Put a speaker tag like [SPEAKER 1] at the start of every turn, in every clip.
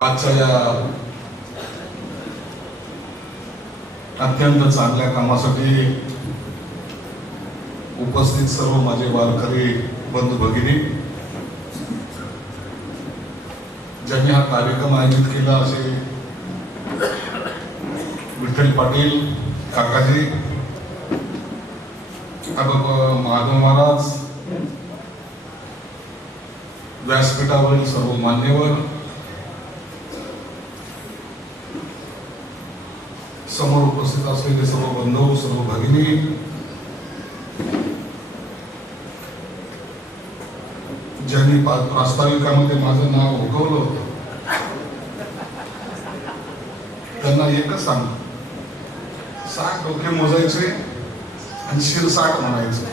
[SPEAKER 1] आजच्या या अत्यंत चांगल्या कामासाठी उपस्थित सर्व माझे वारकरी बंधू भगिनी ज्यांनी हा कार्यक्रम आयोजित केला असे विठ्ठल पाटील काकाजी बाबा महादेव महाराज व्यासपीठावरील सर्व मान्यवर समोर उपस्थित असलेले सर्व बंधू सर्व भगिनी ज्यांनी प्रास्ताविकामध्ये माझं नाव उगवलं होतं त्यांना एकच सांग. साठ डोके मोजायचे आणि शिरसाट म्हणायचं.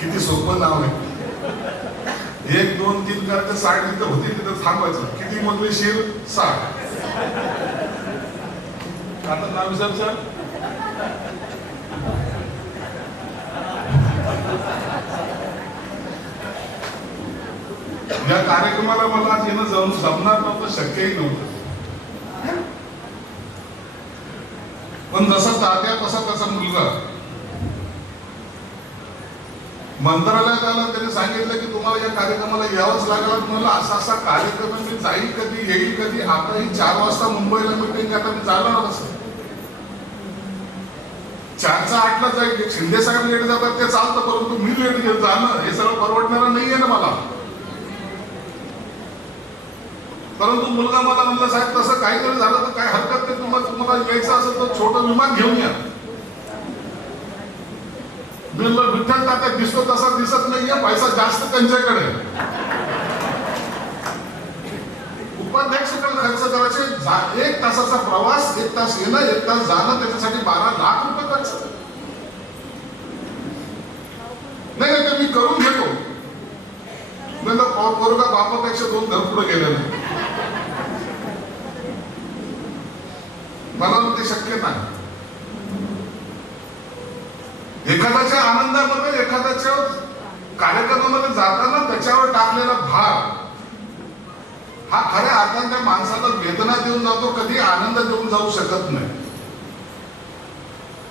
[SPEAKER 1] किती सोपं नाव आहे. एक दोन तीन करायचं साठ तिथं होते तिथं थांबायचं. किती मोजले शिर? साठ. आता नाव विचार सर. या कार्यक्रमाला मला आज येणं जाऊन जमणार नव्हतं शक्यही नव्हतं. पण जसा तात्या तसा त्याचा मुलगा. मंत्रालयात आला त्याने सांगितलं की तुम्हाला या कार्यक्रमाला यावंच लागलं. तुम्हाला असा असा कार्यक्रम मी जाईल कधी येईल कधी आता ही चार वाजता मुंबईला मिटिंग आता मी जाणार कसं चारचा आठला जाईल. शिंदे साहेब लेट जातात ते चालतं परंतु मी लेट घेत जाणं हे सगळं परवडणारं नाहीये ना मला. परंतु मुलगा मला म्हणला साहेब तसं काहीतरी झालं तर काय हरकत नाही. तुम्हाला तुम्हाला यायचं असेल तर छोटं विमान घेऊन या. विठ्ठल काका दिसतो तसा दिसत नाहीये पैसा जास्त त्यांच्याकडे. उपाध्यक्ष उपाध्यक्षकडे खर्च करायचे एक तासाचा प्रवास एक तास येणं एक तास जाणं त्याच्यासाठी बारा लाख रुपये खर्च. नाही नाही ते मी करून घेतो. पोरगा बापापेक्षा दोन घर पुढे गेले नाही. मला ते शक्य नाही. एखाद्याच्या आनंदामध्ये एखाद्याच्या कार्यक्रमामध्ये जाताना त्याच्यावर टाकलेला भार हा खऱ्या अर्थाने त्या माणसाला वेदना देऊन जातो कधी आनंद देऊन जाऊ शकत नाही.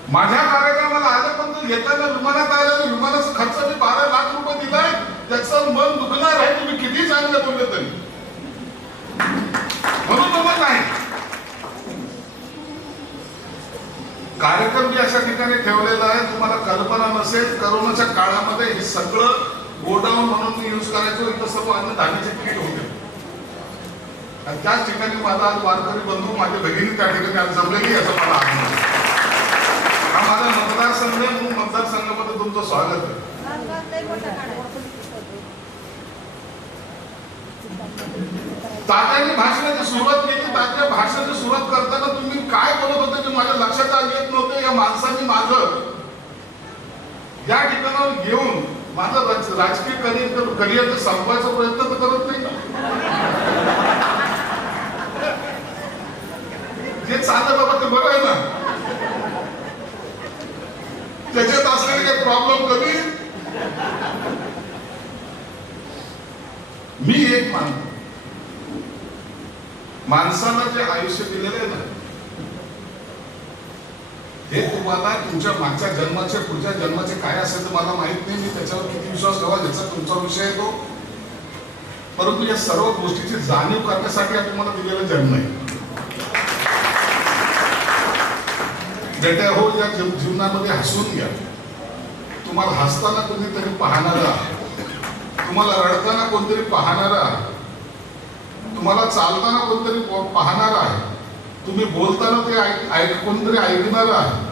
[SPEAKER 1] माझ्या कार्यक्रमाला आलं पण तू येताना विमानात आले विमानाचा खर्च मी बारा लाख रुपये दिलाय त्याचं मन दुखणार आहे तुम्ही किती चांगलं बोलले तरी म्हणून जमत नाही कार्यक्रम जे अशा ठिकाणी ठेवलेला आहे तुम्हाला कल्पना नसेल करोनाच्या काळामध्ये हे सगळं गोडाऊन म्हणून मी यूज करायचो इथं सर्व अन्न धान्याचे पीठ होते. आणि त्याच ठिकाणी माझा आज वारकरी बंधू माझी भगिनी त्या ठिकाणी आज जमलेली असं मला आनंद हा माझा मतदारसंघ आहे म्हणून मतदारसंघामध्ये तुमचं स्वागत आहे. तात्याने भाषणाची सुरुवात केली तात्या भाषणाची सुरुवात करताना तुम्ही काय बोलत होते ते माझ्या लक्षात आलं येत नव्हते या माणसाने माझं या ठिकाणावर घेऊन माझं राज- राजकीय करिअर करिअर संपवायचा प्रयत्न तर करत नाही जे चाललं बाबा ते बरं आहे ना. त्याच्यात असलेले काही प्रॉब्लेम कमी. मी एक मानतो माणसाला जे आयुष्य दिलेलं आहे ना हे तुम्हाला तुमच्या मागच्या जन्माचे पुढच्या जन्माचे काय असेल तर मला माहीत नाही. मी त्याच्यावर किती विश्वास ठेवा ज्याचा तुमचा विषय येतो परंतु या सर्व गोष्टीची जाणीव करण्यासाठी हा तुम्हाला दिलेला जन्म आहे. बेटा हो या जीव- जीवनामध्ये हसून घ्या. तुम्हाला हसताना कोणीतरी पाहणारा आहे. तुम्हाला रडताना कोणतरी पाहणार आहे. तुम्हाला चालताना कोणतरी पाहणार आहे. तुम्ही बोलताना ते ऐक ऐक कोणतरी ऐकणार आहे.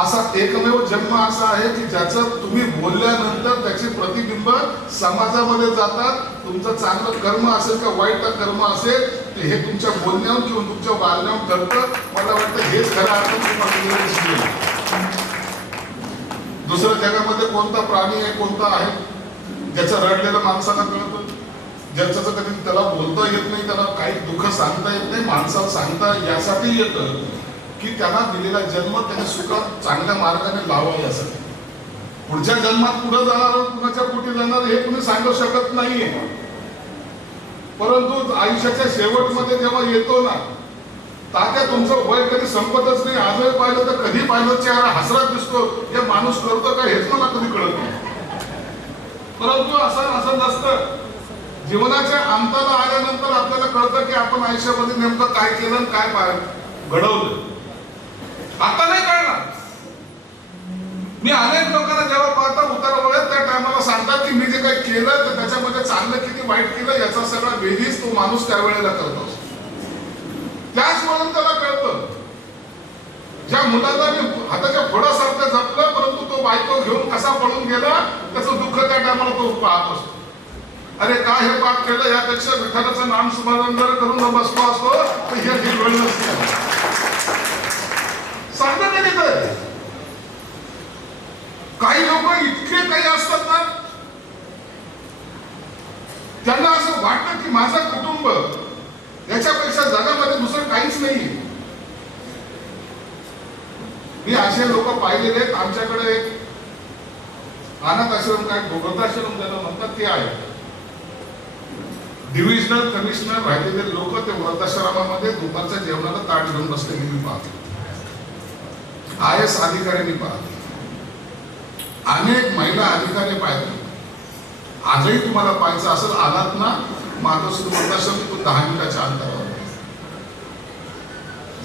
[SPEAKER 1] असा एकमेव जन्म असा आहे की ज्याचं तुम्ही बोलल्यानंतर त्याचे प्रतिबिंब समाजामध्ये जातात. तुमचं चांगलं कर्म असेल का वाईट कर्म असेल ते हे तुमच्या बोलण्यावर किंवा तुमच्या वागण्यावर करतं मला वाटतं हेच खरं अर्थ तुम्हाला दुसऱ्या जगामध्ये कोणता प्राणी आहे कोणता आहे ज्याचं रडलेलं माणसाला कळतं? ज्याचं कधी त्याला बोलता येत नाही त्याला काही दुःख सांगता येत नाही माणसाला सांगता यासाठी येतं की त्यांना दिलेला जन्म त्याने सुखात चांगल्या मार्गाने लावा यासाठी. पुढच्या जन्मात पुढे जाणार कुणाच्या पोटी जाणार हे कुणी सांगू शकत नाहीये. परंतु आयुष्याच्या शेवटमध्ये जेव्हा येतो ना तात्या तुमचं वय कधी संपतच नाही आजही पाहिलं तर कधी पाहिलं चेहरा हसरात दिसतो हे माणूस करतो का हेच मला कधी कळत नाही. परंतु असं असं नसतं जीवनाच्या अंताला आल्यानंतर आपल्याला कळतं की आपण आयुष्यामध्ये नेमकं काय केलं आणि काय पाय घडवलं. आता नाही कळणार. मी अनेक लोकांना जेव्हा पाहतो उतार वळत त्या टायमाला सांगतात की मी जे काही केलं तर त्याच्यामध्ये चांगलं किती वाईट केलं याचा सगळा वेधीच तो माणूस त्यावेळेला करतो त्याच म्हणून त्याला कळतं. ज्या मुलाला मी हाताच्या फोडासारखं जपलं परंतु तो बायको घेऊन कसा पळून गेला त्याचं दुःख त्या टायमाला तो पाहत असतो. अरे काय हे पाप केलं? यापेक्षा विठ्ठलाचं नाम स्मरण जर करून बसलो असतो तर हे ही वेळ नसते सांगता नाही तर काही लोक इतके काही असतात ना त्यांना असं वाटतं की माझं कुटुंब याच्यापेक्षा जगामध्ये दुसरं काहीच नाही. मी असे लोक पाहिलेले आहेत. आमच्याकडे एक अनाथ आश्रम काय वृद्धाश्रम ज्याला म्हणतात ते आहे. डिव्हिजनल कमिशनर राहिलेले लोक ते वृद्धाश्रमामध्ये दुपारच्या जेवणाला ताट घेऊन बसलेले मी पाहतो. आय एस अधिकाऱ्यांनी मी पाहतो. अनेक महिला अधिकारी पाहिले आजही तुम्हाला पाहायचं असेल आलात ना माधवश्री वृद्धाश्रम दहा मिनिटाच्या अंतरावर.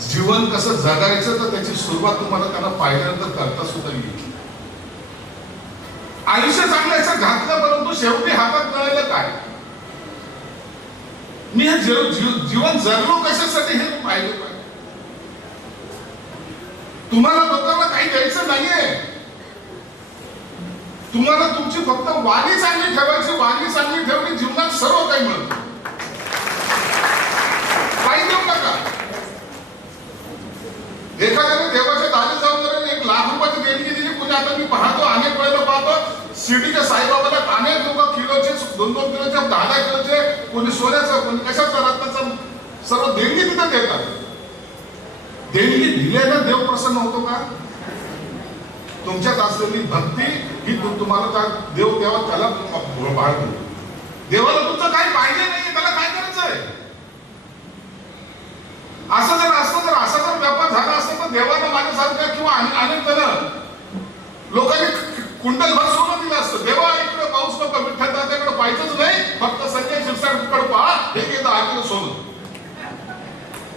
[SPEAKER 1] जीवन कसं जगायचं तर त्याची सुरुवात तुम्हाला त्यांना पाहिल्यानंतर करता सुद्धा येईल. आयुष्य चांगल्याचं घातलं परंतु शेवटी हातात मिळालं मी हे जीव- जीवन जगलो कशासाठी हे पाहिलं पाहिजे तुम्हाला लोकांना काही द्यायचं नाहीये. तुम्हाला तुमची फक्त वाणी चांगली ठेवायची वाणी चांगली ठेवली जीवनात सर्व काही मिळतं. काही देऊ नका. एखाद्याने देवाच्या दारी जाऊन एक लाख रुपयाची देणगी दिली कुणी आता मी पाहतो अनेक वेळेला पाहतो शिर्डीच्या साईबाबाला अनेक लोक किलोचे दोन दोन किलोचे दहा दहा किलोचे कोणी सोन्याचं कोणी कशाचं रत्नाचं सर्व देणगी तिथं देतात. देणगी दिल्यानं देव प्रसन्न होतो का? तुमच्यात असलेली भक्ती ही तुम्हाला त्या देव तेव्हा त्याला बाळगतो देवाला तुमचं काही पाहिजे नाही त्याला काय करायचंय असं जर असतं तर असा जर व्यापार झाला असता तर देवाला माझ्यासारख्या किंवा अनेक जण कुंडल भर सोनं दिलं असतं. देवा इकडे पाऊस नको विठ्ठल दादाकडे पाहिजेच नाही. फक्त संजय शिरसाटकडे पहा. हे घेत आलेलं सोनं.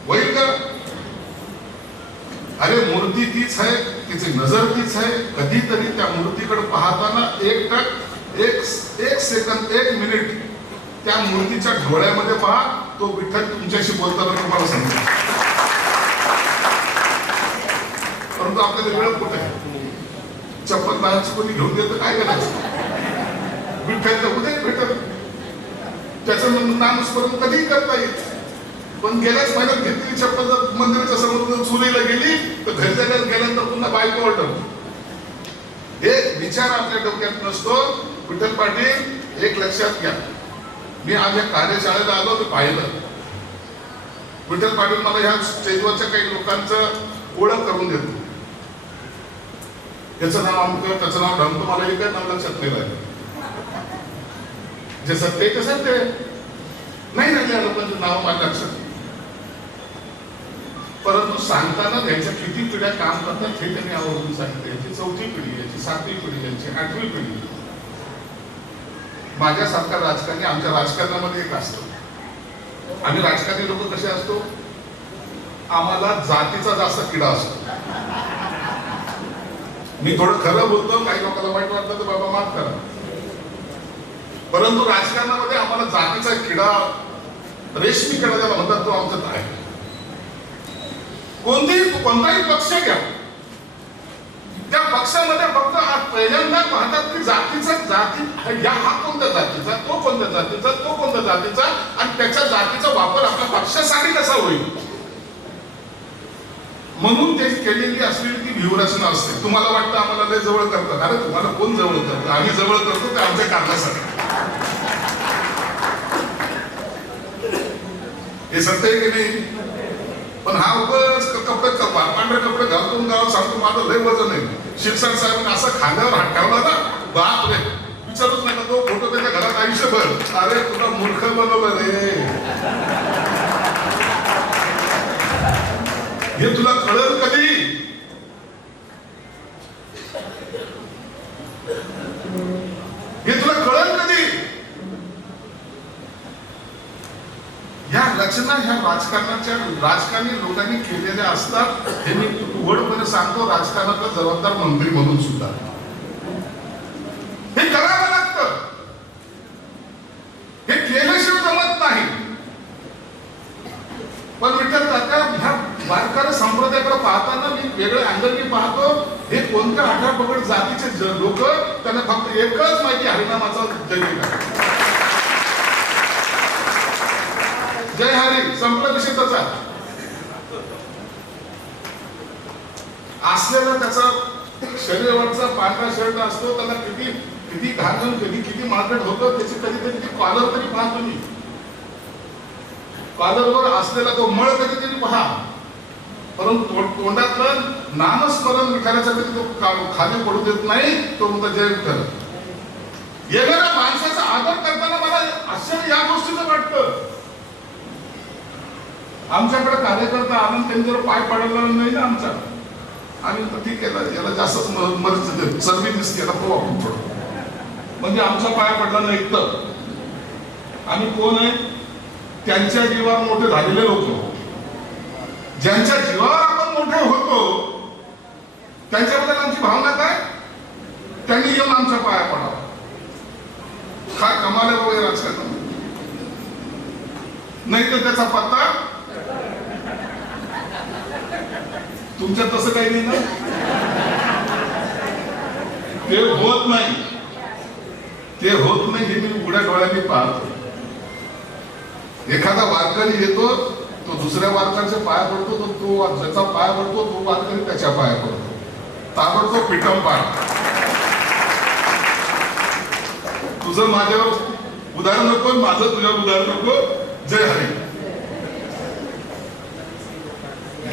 [SPEAKER 1] होईल का अरे मूर्ती तीच आहे तिची नजर तीच आहे. कधीतरी त्या मूर्तीकडे पाहताना एक टक एक एक सेकंद एक मिनिट त्या मूर्तीच्या डोळ्यामध्ये पहा. तो विठ्ठल तुमच्याशी बोलताना तुम्हाला सांगतो. परंतु आपल्याला वेळ कुठे आहे? चप्पल बाहेरची कोणी घेऊन देतं काय करायचं? विठ्ठल तर उद्या भेटल. त्याचं नामस्मरण कधीही करता येईल पण गेल्याच महिन्यात घेतलेली चप्पल जर मंदिराच्या समोर चुलीला गेली तर घरी जाण्यात गेल्यानंतर पुन्हा बायको ऑर्डर हे विचार आपल्या डोक्यात नसतो. विठ्ठल पाटील एक लक्षात घ्या. मी आज या कार्यशाळेला आलो मी पाहिलं. विठ्ठल पाटील मला ह्या स्टेजवरच्या काही लोकांचं ओळख करून देतो. त्याचं नाव अमकं त्याचं नाव ढमकं मला एक नाव लक्षात नाही राहिलं जे सत्य ते सत्य नाही राहिले लोकांचं नाव माझ्या लक्षात. परंतु सांगताना त्यांच्या किती पिढ्या काम करतात हे त्यांनी आवर्जून सांगितलं. याची चौथी पिढी याची सातवी पिढी याची आठवी पिढी. माझ्यासारखा राजकारणी आमच्या राजकारणामध्ये एक असतो. आम्ही राजकारणी लोक कसे असतो? आम्हाला जातीचा जास्त किडा असतो. मी थोडं खरं बोलतो काही लोकांना वाईट वाटतं तर बाबा माफ करा. परंतु राजकारणामध्ये आम्हाला जातीचा किडा रेशमी किडा ज्याला म्हणतात तो आमच्यात आहे. कोणतेही कोणताही पक्ष घ्या. त्या पक्षामध्ये फक्त पहिल्यांदा पाहतात की जातीचा जाती या हा कोणत्या जातीचा तो कोणत्या जातीचा तो कोणत्या जातीचा आणि त्याच्या जातीचा वापर आपल्या पक्षासाठी कसा होईल? म्हणून ते केलेली असलेली व्यूहरचना असते. तुम्हाला वाटतं आम्हाला लय जवळ करतात. अरे तुम्हाला कोण जवळ करतं? आम्ही जवळ करतो ते आमच्या कारणासाठी. हे सत्य आहे की नाही? पण हा उगाच कपडे कपा. पांढरे कपडे घालतो गाव सांगतो माझं लय वजन आहे. शिरसाट साहेबांनी असं खांद्यावर हात ठेवला ना बाप रे. विचारूच नका तो फोटो त्याच्या घरात आयुष्यभर. अरे तुला मूर्ख बनवलं रे. हे तुला कळल कधी हे तुला कळेल कधी या रचना ह्या राजकारणाच्या राजकारणी लोकांनी केलेल्या असतात हे मी उघडपणे सांगतो राजकारणाचा जबाबदार मंत्री म्हणून सुद्धा. हे करावं लागतं. हे केल्याशिवाय जमत नाही. पण विठ्ठल काका ह्या बारकार संप्रदायाकडे पाहताना मी वेगळ्या अँगलनी पाहतो. हे कोणत्या आठा पकड जातीचे लोक त्यांना फक्त एकच माहिती हरिनामाचा जय जय हरी संपला विषय त्याचा असलेला त्याचा शरीरावरचा पांढरा शर्ट असतो त्याला किती किती घालून कधी किती मार्केट होतं त्याची कधी कधी कॉलर तरी पहा तुम्ही कॉलरवर असलेला तो मळ कधीतरी पहा. परंतु तोंडातलं नामस्मरण विचारायचा कधी तो खाली पडू देत नाही तो म्हणता जय कर एखाद्या माणसाचा आदर करताना मला आश्चर्य या गोष्टीचं वाटतं. आमच्याकडे कार्यकर्ता आनंद त्यांनी जर पाय पडला नाही ना आमचा. आम्ही ठीक आहे ना, याला जास्तच म- मर्जी केला तो आपण थोडं म्हणजे आमचा पाय पडला नाही तर. आम्ही कोण आहे? त्यांच्या जीवावर मोठे झालेले लोक. ज्यांच्या जीवावर आपण मोठे होतो त्यांच्याबद्दल आमची भावना काय? त्यांनी येऊन आमचा पाया पडावा. काय कमाल वगैरे राजकारण. नाही तर त्याचा पत्ता तुमच्या तसं काही नाही ना? ते होत नाही. ते होत नाही हे मी उघड्या डोळ्याने पाहतो. एखादा वारकरी येतो तो दुसऱ्या वारकऱ्याच्या पाया पडतो तो तो ज्याचा पाया पडतो तो वारकरी त्याच्या पाया पडतो. ताबडतोब पिटम पाड. तुझं माझ्यावर उदाहरण नको माझं तुझ्यावर उदाहरण नको. जय हरी.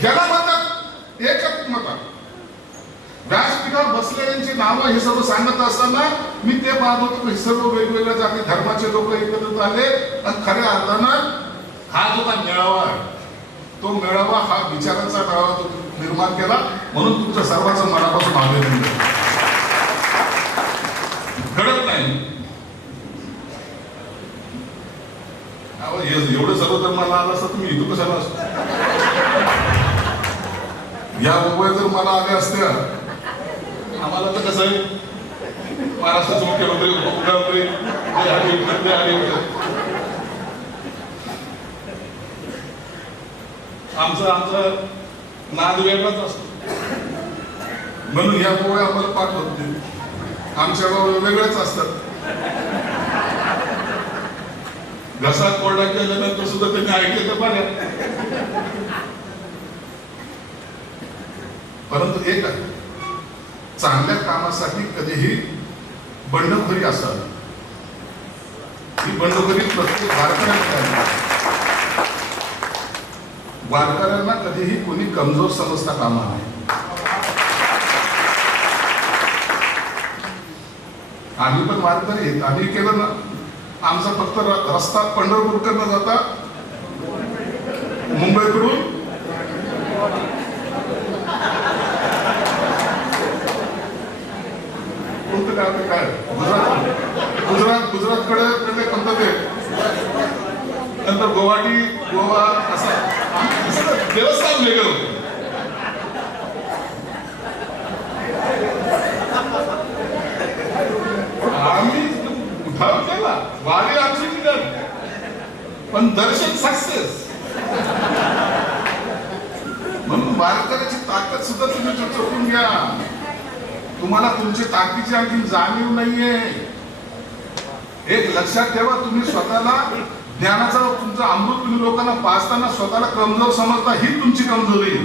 [SPEAKER 1] ज्याला म्हणतात एकच व्यासपीठावर बसलेल्यांची नावं हे सर्व सांगत असताना मी ते पाहत होतो हे सर्व वेगवेगळ्या जाती धर्माचे लोक एकत्रित आले आणि खऱ्या अर्थानं हा जो का मेळावा आहे तो मेळावा हा विचारांचा मेळावा तो निर्माण केला. म्हणून तुमच्या सर्वांचं मनापासून अभिनंदन. घडत नाही. एवढं सर्व जर मला आलं असतं तुम्ही इथं कशाला असतो? या मुंबईत जर मला आल्या असत्या आम्हाला तर कसं आहे? महाराष्ट्राचे मुख्यमंत्री उपमुख्यमंत्री ते आले होते, ते आले होते. आमचं आमचं नाद वेगळाच असतो. म्हणून या पोळ्या आम्हाला पाठवत नाही. आमच्या गाव वेगळ्याच असतात. घसा कोरडा केल्यानंतर सुद्धा त्यांनी ऐकले तर बऱ्या परंतु एक आहे चांगल्या कामासाठी कधीही बंडखोरी असावी. ही बंडखोरी प्रत्येक वारकऱ्यांना वारकऱ्यांना कधीही कोणी कमजोर समजता कामा नये. आम्ही पण वारकरी आहेत. आम्ही केलं ना आमचा फक्त रस्ता पंढरपूरकडनं जाता मुंबईकडून कोणतं गाव ते काय गुजरात गुजरात गुजरातकडे कडे कोणतं ते नंतर गुवाहाटी गोवा असं आम्ही सगळं देवस्थान वेगळं होतं आम्ही उठाव केला वारी आमची निघाली पण दर्शन सक्सेस भारताची ताकद सुद्धा तुम्ही चोचवून घ्या. तुम्हाला तुमची ताकदीची आणखी जाणीव नाहीये. एक लक्षात ठेवा तुम्ही स्वतःला ज्ञानाचा तुमचा अमृत तुम्ही लोकांना पाचताना स्वतःला कमजोर समजता ही तुमची कमजोरी.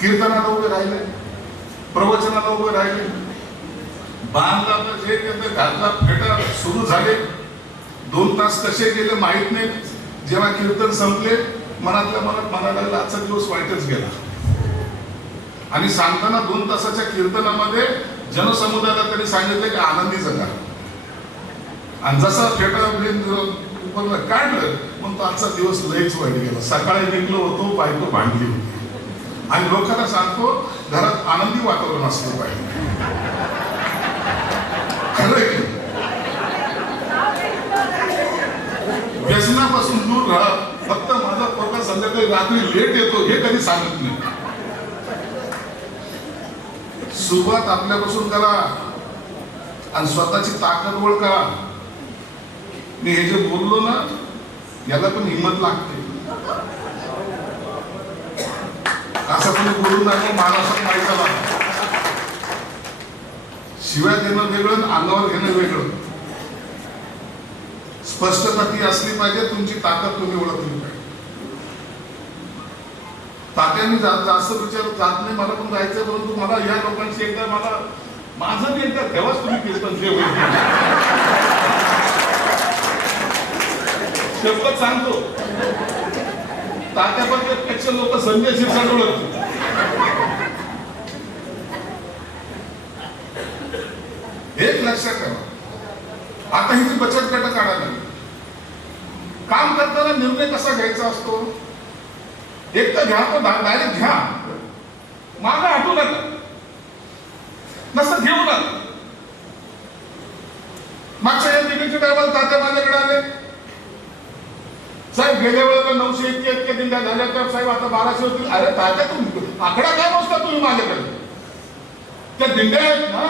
[SPEAKER 1] कीर्तनाला उभे राहिले प्रवचनाला उभे राहिले. बांधला तर जे घातला फेटा सुरू झाले. दोन तास कसे गेले माहीत नाही. जेव्हा कीर्तन संपले मनातल्या मनात म्हणायला लागलं आजचा दिवस वाईटच गेला. आणि सांगताना दोन तासाच्या कीर्तनामध्ये जनसमुदायाला त्यांनी सांगितलं की आनंदी जगा. आणि जसा फेटा काढलं मग तो आजचा दिवस लयच वाईट गेला. सकाळी निघलो होतो बायको भांडली होती. आणि लोकांना सांगतो घरात आनंदी वातावरण असलं पाहिजे. खरं आहे की? व्यसनापासून दूर राहा. फक्त माझा पोरगा संध्याकाळी रात्री लेट येतो हे कधी सांगत नाही. सुरुवात आपल्यापासून करा. आणि स्वतःची ताकद ओळखा. मी हे जे बोललो ना याला पण हिंमत लागते. असं तुम्ही बोलू नका महाराष्ट्रात माहिती शिवाय देणं वेगळं अंगावर घेणं वेगळं. स्पष्टता ती असली पाहिजे तुमची ताकद तुम्ही ओळखली पाहिजे. तात्यांनी जास्त विचार जात नाही मला पण जायचं परंतु मला या लोकांची एकदा मला माझं मी एकदा तेव्हाच तुम्ही कीर्तन जे होईल. शपथ सांगतो. तात्यापेक्षा लोक संजय शिरसाट ओळखतो एक लक्षात ठेवा. आता ही बचत गट काढायला काम करताना निर्णय कसा घ्यायचा असतो? एक तर घ्या तो डायरेक्ट घ्या. मागं हटू नका. नसतं घेऊ नका. मागच्या या दिंडीच्या टायमाला तात्या माझ्याकडे आले. साहेब गेल्या वेळेला नऊशे इतके इतके दिंड्या झाल्या. तर साहेब आता बाराशे होतील. अरे तात्या तुम्ही आकडा काय मोजता तुम्ही माझ्याकडे? त्या दिंड्या आहेत ना?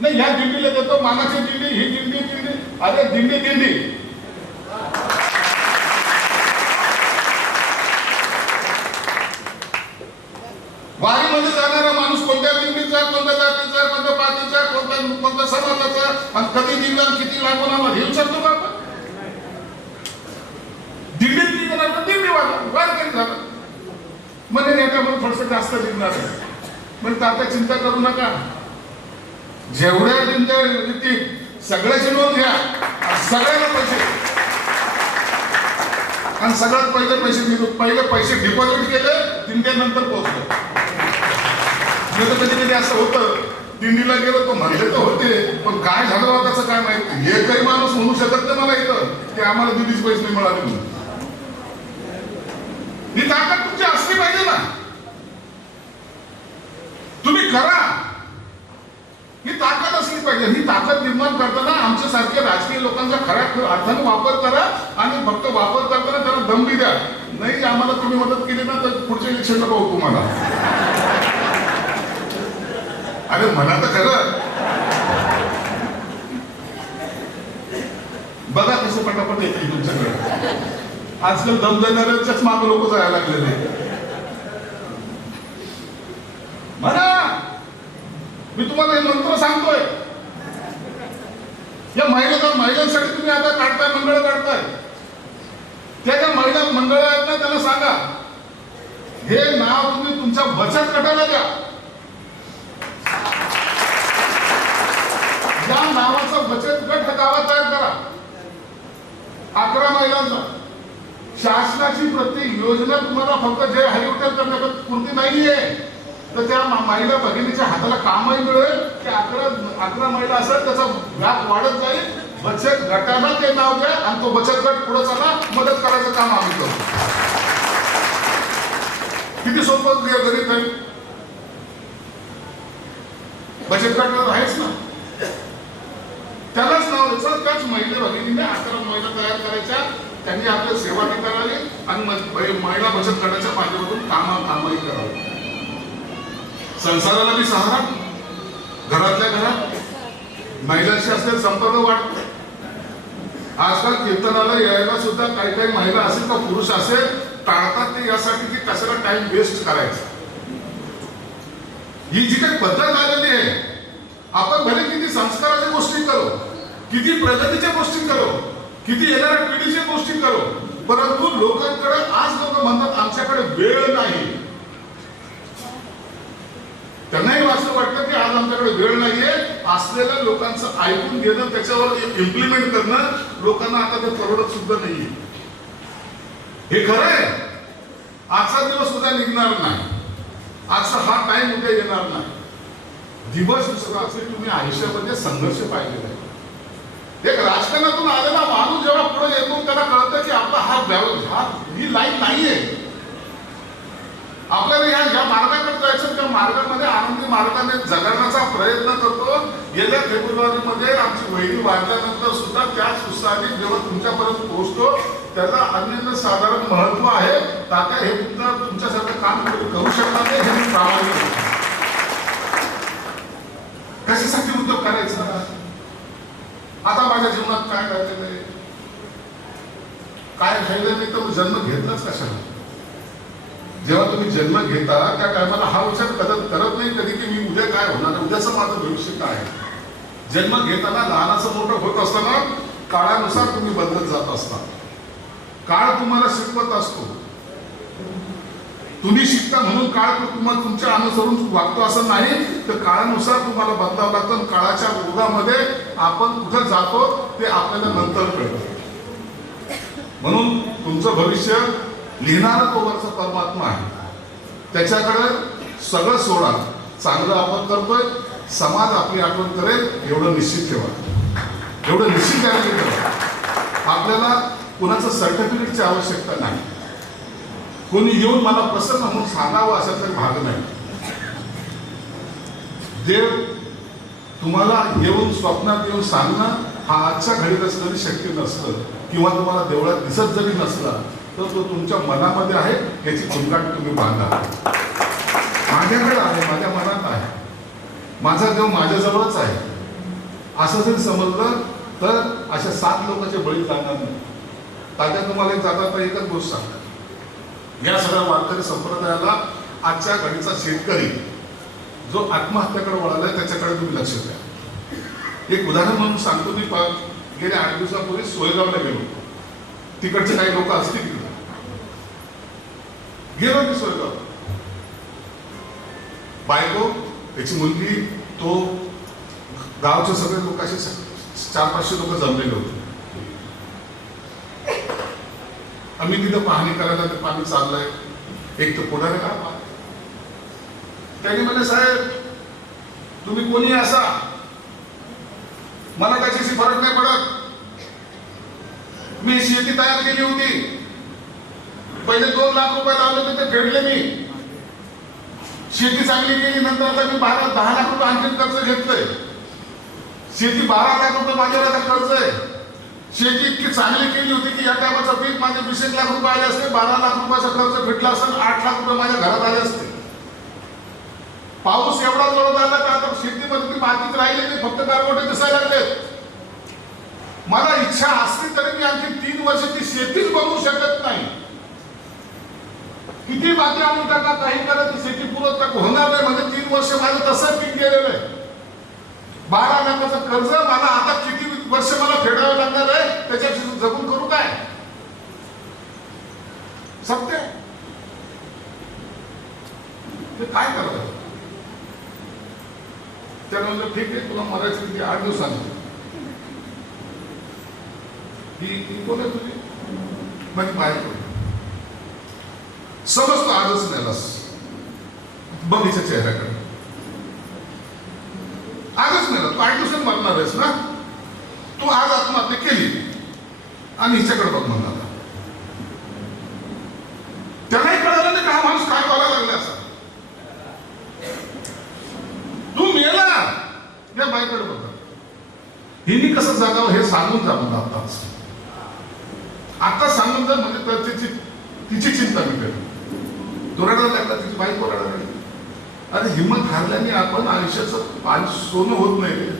[SPEAKER 1] नाही ह्या दिंडीला देतो मानाची दिंडी ही दिंडी दिंडी. अरे दिंडी दिंडी वारीमध्ये जाणारा माणूस कोणत्या दिंडीचा कोणत्या जातीचा कोणत्या पातीचा कोणत्या कोणत्या समाजाचा आणि कधी काय आणि हे विचारतो का आपण? दिल्लीत निघणार तर दिंडी वाला झाला. म्हणजे याच्यामध्ये थोडस जास्त निघणार आहे. म्हणजे आता चिंता करू नका. जेवढ्या दिंड्या येतील सगळ्याची नोंद घ्या. सगळ्यांना पैसे आणि सगळ्यात पहिले पैसे दिले पहिले पैसे डिपॉझिट केले दिंड्यानंतर पोहोचले. म्हणजे नाही तर कधी कधी असं होतं दिंडीला गेलो तो म्हणले तर होते पण काय झालं त्याचं काय माहिती काही माणूस म्हणू शकत नाही मला इथं की आम्हाला दिलीच पैसे नाही मिळाले म्हणून. ही ताकद तुमची असली पाहिजे ना. तुम्ही करा. ही ताकद असली पाहिजे. ही ताकद निर्माण करताना आमच्या सारख्या राजकीय लोकांचा खऱ्या अर्थाने वापर करा आणि फक्त वापर करताना त्यांना दमबी द्या. नाही आम्हाला तुम्ही मदत केली ना तर पुढच्या इलेक्शनला पाहू तुम्हाला. अरे म्हणा तर खरं. बघा कसं पटापट येतील तुमच्याकडे आजकाल दम देणाऱ्यांच्याच मागे लोक जायला लागलेले म्हणा मी तुम्हाला हे मंत्र सांगतोय. या महिला महिलांसाठी तुम्ही आता काढताय मंडळ काढताय. त्या ज्या महिला मंडळ आहेत ना त्यांना सांगा. हे नाव तुम्ही तुमच्या बचत गटाला द्या. या नावाचा बचत गट हा गावात तयार करा. अकरा महिलांचा शासनाची प्रत्येक योजना तुम्हाला फक्त जे हरिवटेल करण्यात पुरती नाहीये. तर त्या महिला भगिनीच्या हाताला कामही मिळेल. की अकरा अकरा महिला असेल त्याचा व्याप वाढत जाईल. बचत गटाला ते नाव द्या आणि तो बचत गट पुढे चला. मदत करायचं काम आम्ही करतो. किती सोपं गरीब आहे बचत गट आहेच ना त्यालाच नाव द्यायचं त्याच महिला भगिनीने अकरा महिला तयार करायच्या. त्यांनी आपल्या सेवा करावी आणि महिला बचत गटाच्या माध्यमातून कामा कामही करावं. संसाराला बी सहारा घरातल्या घरात. महिलांशी असलेला संपर्क वाढतो. आजकाल कीर्तनाला यायला सुद्धा काही काही महिला असेल का पुरुष असेल टाळतात ते यासाठी ते कशाला टाइम वेस्ट करायचा? ही जी काही पद्धत आलेली आहे आपण भले किती संस्काराच्या गोष्टी करू किती प्रगतीच्या गोष्टी करो किती येणाऱ्या पिढीच्या गोष्टी करो. परंतु लोकांकडे आज लोक म्हणतात आमच्याकडे वेळ नाही. त्यांनाही असं वाटतं की आज आमच्याकडे वेळ नाहीये. असलेल्या लोकांचं ऐकून घेणं त्याच्यावर इम्प्लिमेंट करणं लोकांना आता ते परवडत सुद्धा नाहीये. हे खरं आहे. आजचा दिवस उद्या निघणार नाही. आजचा हा टाइम उद्या येणार नाही. दिवस तुम्ही आयुष्यामध्ये संघर्ष पाहिलेला आहे. एक राजकारणातून आलेला माणूस जेव्हा पुढे येतो त्याला कळतं की आपला हा व्यव- हा ही लाईन नाहीये. आपल्याला ह्या या मार्गाकडे जायचं त्या मार्गामध्ये आनंदी मार्गाने जगण्याचा प्रयत्न करतो. गेल्या फेब्रुवारीमध्ये आमची वहिनी वाढल्यानंतर सुद्धा त्याच उत्साहाने जेव्हा तुमच्यापर्यंत पोहोचतो त्याचा अनन्य साधारण महत्त्व आहे. तात्या हे तुमच्या तुमच्यासारखं काम करू शकणार नाही हे मी प्रामाणिक कशासाठी उद्योग करायचा? आता माझ्या जीवनात काय घडलेलं आहे काय घडलं नाही तर जन्म घेतलाच कशाला? जेव्हा तुम्ही जन्म घेता त्या टायमाला हा विचार करत करत नाही कधी की मी उद्या काय होणार उद्याचं माझं भविष्य काय आहे. जन्म घेताना लहानाचं मोठं होत असताना काळानुसार तुम्ही बदलत जात असता. काळ तुम्हाला शिकवत असतो. तुम्ही शिकता म्हणून काळ तुम्हाला तुमच्या अनुसरून वागतो असं नाही तर काळानुसार तुम्हाला बदलावं लागतं काळाच्या ओघामध्ये आपण कुठं जातो ते आपल्याला नंतर कळतं. म्हणून तुमचं भविष्य लिहिणारा तो वरचा परमात्मा आहे. त्याच्याकडे सगळं सोडा. चांगलं आपण करतोय समाज आपली आठवण करेल एवढं निश्चित ठेवा. एवढं निश्चित ठेवा आपल्याला कुणाचं सर्टिफिकेटची आवश्यकता नाही. कोणी येऊन मला प्रसन्न म्हणून सांगावं असं तर भाग नाही. देव तुम्हाला येऊन स्वप्नात येऊन सांगणं हा आजच्या घडीतच जरी शक्य नसतं. किंवा तुम्हाला देवळात दिसत जरी नसला तर तो तुमच्या मनामध्ये आहे याची खुणकाट तुम्ही बांधा. माझ्याकडे आहे माझ्या मनात आहे. माझा देव माझ्याजवळच आहे. असं जरी समजलं तर अशा सात लोकांचे बळी जाणार नाही. ताज्या तुम्हाला एक जाता एकच गोष्ट सांगतात या सगळ्या वारकरी संप्रदायाला आजच्या घडीचा शेतकरी जो आत्महत्याकडे वळालाय त्याच्याकडे तुम्ही लक्ष द्या. एक उदाहरण म्हणून सांगतो मी गेल्या आठ दिवसापूर्वी सोयगावला गेलो. तिकडचे काही लोक असतील तिकडे. गेलो मी सोयगाव. बायको त्याची मुलगी तो गावचे सगळे लोक असे चार पाचशे लोक जमलेले होते. आम्ही तिथं पाहणी करायला ते पाणी चाललंय. एक तर पुढारी का त्याने म्हणजे साहेब तुम्ही कोणी असा मला त्याच्याशी फरक नाही पडत. मी शेती तयार केली होती. पहिले दोन लाख रुपये लावले होते ते फेडले मी. शेती चांगली केली नंतर आता मी बारा दहा लाख रुपये आणखी कर्ज घेतलंय. शेती बारा लाख रुपये माझ्यावर आता कर्ज आहे. शेती इतकी चांगली केली होती की या टायमाचं पीक माझे वीस एक लाख रुपये आले असते बारा लाख रुपयाचा खर्च भेटला असेल आठ लाख रुपये माझ्या घरात आले असते. पाऊस एवढा जोरात आला तर आता शेतीमध्ये मातीत राहिली नाही फक्त गारगोटे दिसायला लागलेत. मला इच्छा असली तरी मी आणखी तीन वर्ष ती शेतीच बनवू शकत नाही. किती बाकी आणून टाका काही करा ती शेती पुरत होणार नाही म्हणजे तीन वर्ष माझं तसं पीक गेलेलं आहे. बारा लाखाचं कर्ज मला आता किती वर्ष मला फेडावं लागणार आहे त्याच्यापासून जगून करू काय? सत्य? ते काय करतात त्यानंतर ठीक आहे तुला मरायचं किती आठ दिवसांनी. ही कोण आहे तुझी? माझी बाहेर आहे. समजतो आजच नेलास. बघीच्या चेहऱ्याकडे आजच नेला तू आठ दिवसांनी मरणार आहेस ना तू आज आत्महत्या केली आणि हिच्याकडे बघ म्हणणार त्यांनाही कळालं नाही का हा माणूस काय बोलायला लागला असा तू मेला या बाईकडे बघा हिनी कसं जगावं हे सांगून जा मला आताच आता सांगून जा म्हणजे तर तिची तिची चिंता मिळेल दोराडा लागला तिची बाईक ओरडायला लागली अरे हिंमत हारल्याने आपण आयुष्याचं पाणी सोनं होत नाही रे.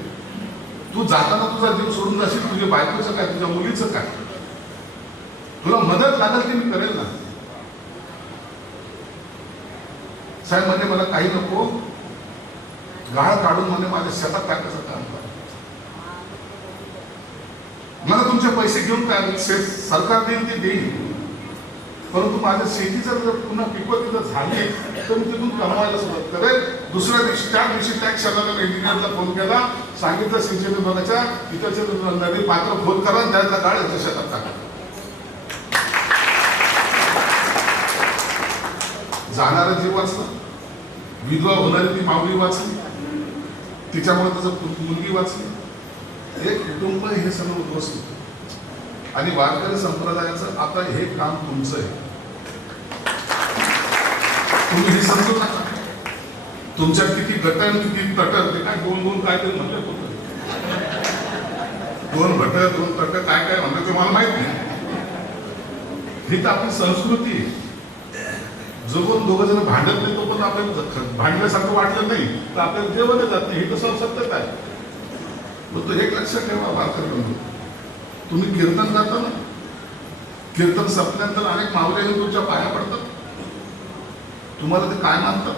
[SPEAKER 1] तू जाताना तुझा जीव सोडून जाशील तुझ्या बायकोचं काय तुझ्या मुलीचं काय तुला मदत लागेल ती मी करेल ना साहेब म्हणजे मला काही नको गाळ काढून म्हणजे माझ्या शेतात टाकायचं काम करा. मला तुमचे पैसे घेऊन काय सरकार देईल ते देईल. परंतु माझ्या शेतीचं जर पुन्हा पिकवत तिथं झाली तर मी तिथून कमवायला सुरुवात करेल. दुसऱ्या दिवशी त्या दिवशी त्या क्षणाला इंजिनियरला फोन केला सांगितलं सिंचन विभागाच्या इथं नदी पात्र फोन करा त्याचा गाळ याच्या शेतात टाका. जाणारा जीव वाचला. विधवा होणारी ती माऊली वाचली. तिच्यामुळे त्याचं मुलगी वाचली. हे कुटुंब हे सगळं उद्ध्वस्त होतं. आणि वारकरी संप्रदायाचं आता हे काम तुमचं आहे. तुम्ही हे समजू नका. तुमच्यात किती गट आणि किती तटन ते काय दोन दोन काय ते म्हणलं होतं दोन भट दोन तट काय काय म्हणलं ते मला माहीत नाही. ही तर आपली संस्कृती आहे. जो कोण दोघं जण भांडत नाही तो पण आपल्याला भांडण्यासारखं वाटलं नाही तर आपल्याला जेवण जात नाही हे कसं सत्यत आहे मग तो एक लक्षात ठेवा वारकर बंधू. तुम्ही कीर्तन जाता ना. कीर्तन संपल्यानंतर अनेक मावल्याने तुमच्या पाया पडतात. तुम्हाला ते काय मानतात?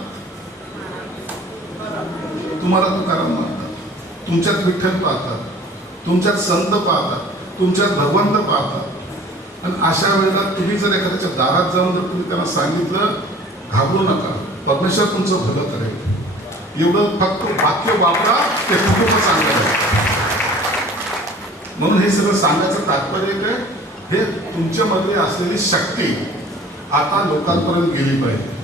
[SPEAKER 1] तुम्हाला तुकाराम मानतात. तुमच्यात विठ्ठल पाहतात. तुमच्यात संत पाहतात. तुमच्यात भगवंत पाहतात. आणि अशा वेळेला तुम्ही जर एखाद्याच्या दारात जाऊन जर तुम्ही त्यांना सांगितलं घाबरू नका. परमेश्वर तुमचं भलं करेल. एवढं फक्त वाक्य वापरा ते कुटुंब चांगलं म्हणून हे सगळं सांगायचं तात्पर्य काय हे तुमच्यामध्ये असलेली शक्ती आता लोकांपर्यंत गेली पाहिजे.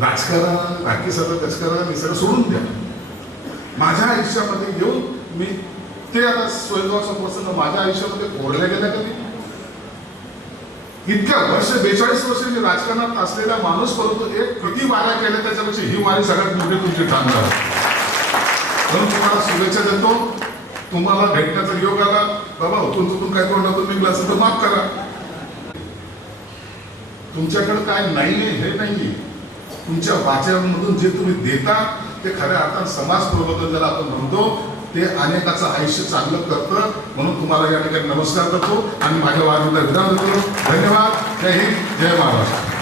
[SPEAKER 1] राजकारण राखी सगळं राजकारण हे सगळं सोडून द्या. माझ्या आयुष्यामध्ये येऊन मी ते आता स्वयंगावचा प्रसंग माझ्या आयुष्यामध्ये कोरल्या गेल्या कधी? इतक्या वर्ष बेचाळीस वर्ष मी राजकारणात असलेला माणूस परंतु एक किती वाऱ्या केल्या त्याच्यापेक्षा ही वारी सगळ्यात मोठी तुमची ठाण झाली. म्हणून तुम्हाला शुभेच्छा देतो. तुम्हाला भेटण्याचा योग आला. बाबा हुकून चुकून काय तोंडातून निघलं असेल तर माफ करा. तुमच्याकडे काय नाहीये हे नाहीये. तुमच्या वाचनामधून जे तुम्ही देता ते खऱ्या अर्थात समाज प्रबोधन ज्याला आपण म्हणतो ते अनेकाचं आयुष्य चांगलं करतं. म्हणून तुम्हाला या ठिकाणी नमस्कार करतो आणि माझ्या वारीला विधान देतो धन्यवाद. जय हिंद. जय महाराष्ट्र.